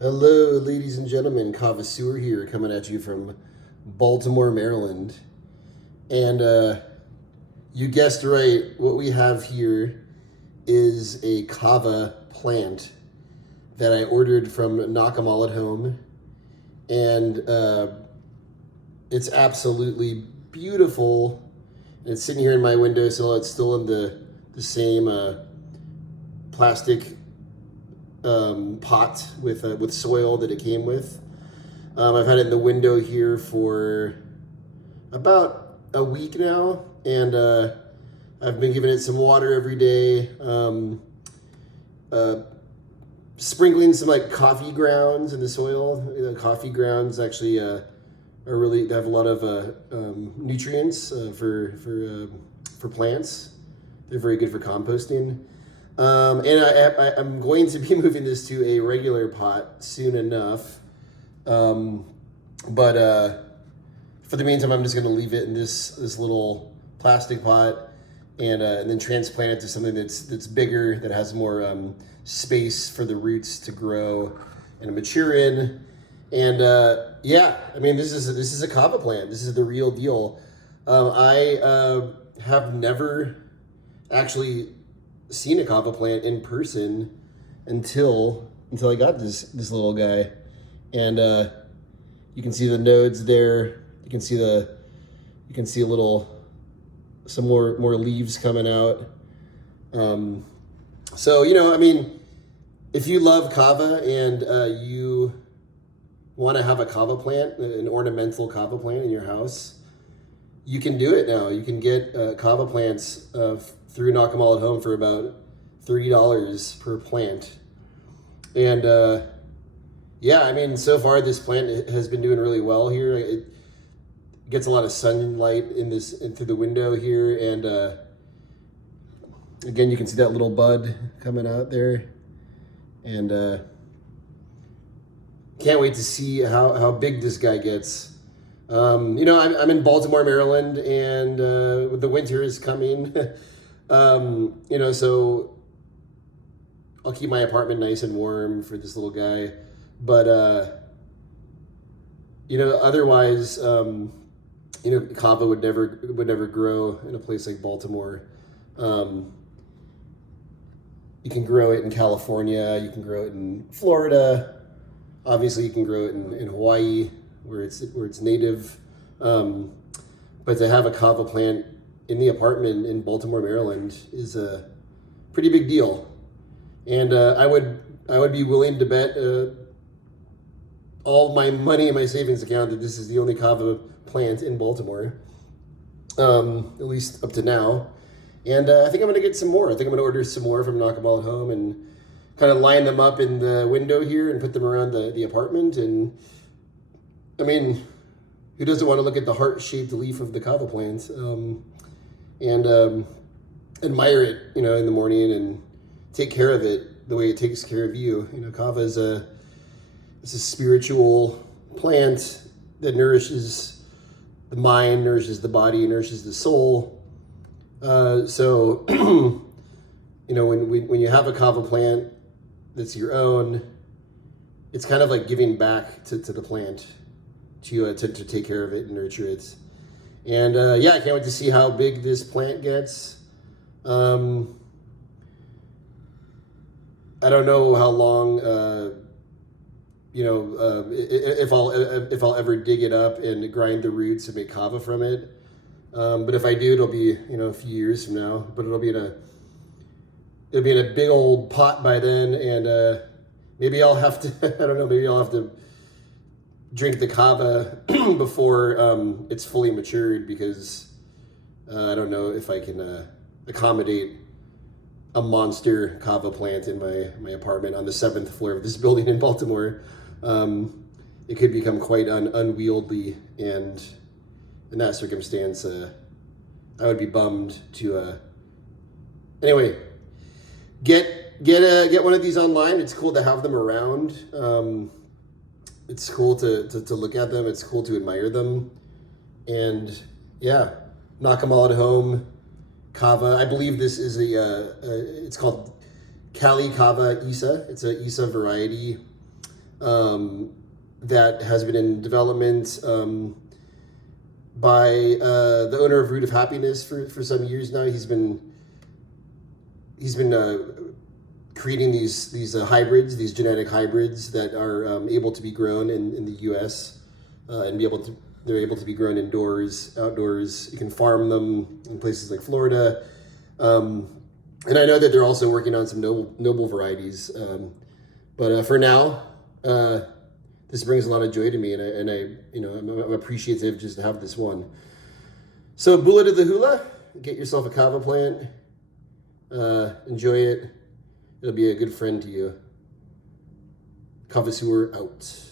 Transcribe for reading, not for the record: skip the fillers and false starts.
Hello, ladies and gentlemen. Kava here, coming at you from Baltimore, Maryland. And you guessed right, what we have here is a Kava plant that I ordered from Nakamal at home. And it's absolutely beautiful. And it's sitting here in my windowsill. It's still in the same plastic pot with soil that it came with. I've had it in the window here for about a week now, and I've been giving it some water every day, sprinkling some like coffee grounds in the soil. Coffee grounds actually are they have a lot of nutrients for plants. They're very good for composting. And I'm going to be moving this to a regular pot soon enough. But for the meantime, I'm just going to leave it in this little plastic pot and then transplant it to something that's bigger, that has more space for the roots to grow and mature in. And yeah, I mean, this is a kava plant. This is the real deal. I have never actually seen a kava plant in person until I got this little guy. And you can see the nodes there. You can see a little, some more leaves coming out. So I mean, if you love kava and you want to have a kava plant, an ornamental kava plant in your house, you can do it now. You can get kava plants through Nakamal at home for about $30 per plant. And yeah, I mean, so far this plant has been doing really well here. It gets a lot of sunlight in through the window here, and again, you can see that little bud coming out there, and can't wait to see how big this guy gets. I'm in Baltimore, Maryland, and the winter is coming. So I'll keep my apartment nice and warm for this little guy. But, otherwise, kava would never grow in a place like Baltimore. You can grow it in California. You can grow it in Florida. Obviously, you can grow it in Hawaii, where it's native. But to have a kava plant in the apartment in Baltimore, Maryland is a pretty big deal. And I would be willing to bet all my money in my savings account that this is the only kava plant in Baltimore, at least up to now. And I think I'm going to get some more. I think I'm going to order some more from Nakamal at home and kind of line them up in the window here and put them around the apartment. And I mean, who doesn't want to look at the heart-shaped leaf of the kava plant and admire it, in the morning and take care of it the way it takes care of you. Kava is a spiritual plant that nourishes the mind, nourishes the body, nourishes the soul. So, when you have a kava plant that's your own, it's kind of like giving back to the plant to take care of it and nurture it. And yeah, I can't wait to see how big this plant gets. I don't know how long, if I'll ever dig it up and grind the roots and make kava from it. But if I do, it'll be a few years from now. But it'll be in a big old pot by then, and maybe I'll have to I don't know. Maybe I'll have to drink the kava before it's fully matured, because I don't know if I can accommodate a monster kava plant in my apartment on the 7th floor of this building in Baltimore. It could become quite unwieldy, and in that circumstance, I would be bummed to. Anyway, get one of these online. It's cool to have them around. It's cool to look at them. It's cool to admire them, and yeah, knock them all at home. Kava. I believe this is it's called Cali Kava Isa. It's a Isa variety. that has been in development by the owner of Root of Happiness for some years now. He's been creating these hybrids, these genetic hybrids that are able to be grown in the U.S. And they're able to be grown indoors, outdoors. You can farm them in places like Florida, and I know that they're also working on some noble varieties. But for now, this brings a lot of joy to me, and I'm appreciative just to have this one. So, Bula de the Hula, get yourself a Kava plant. Enjoy it. It'll be a good friend to you. Kava Sewer out.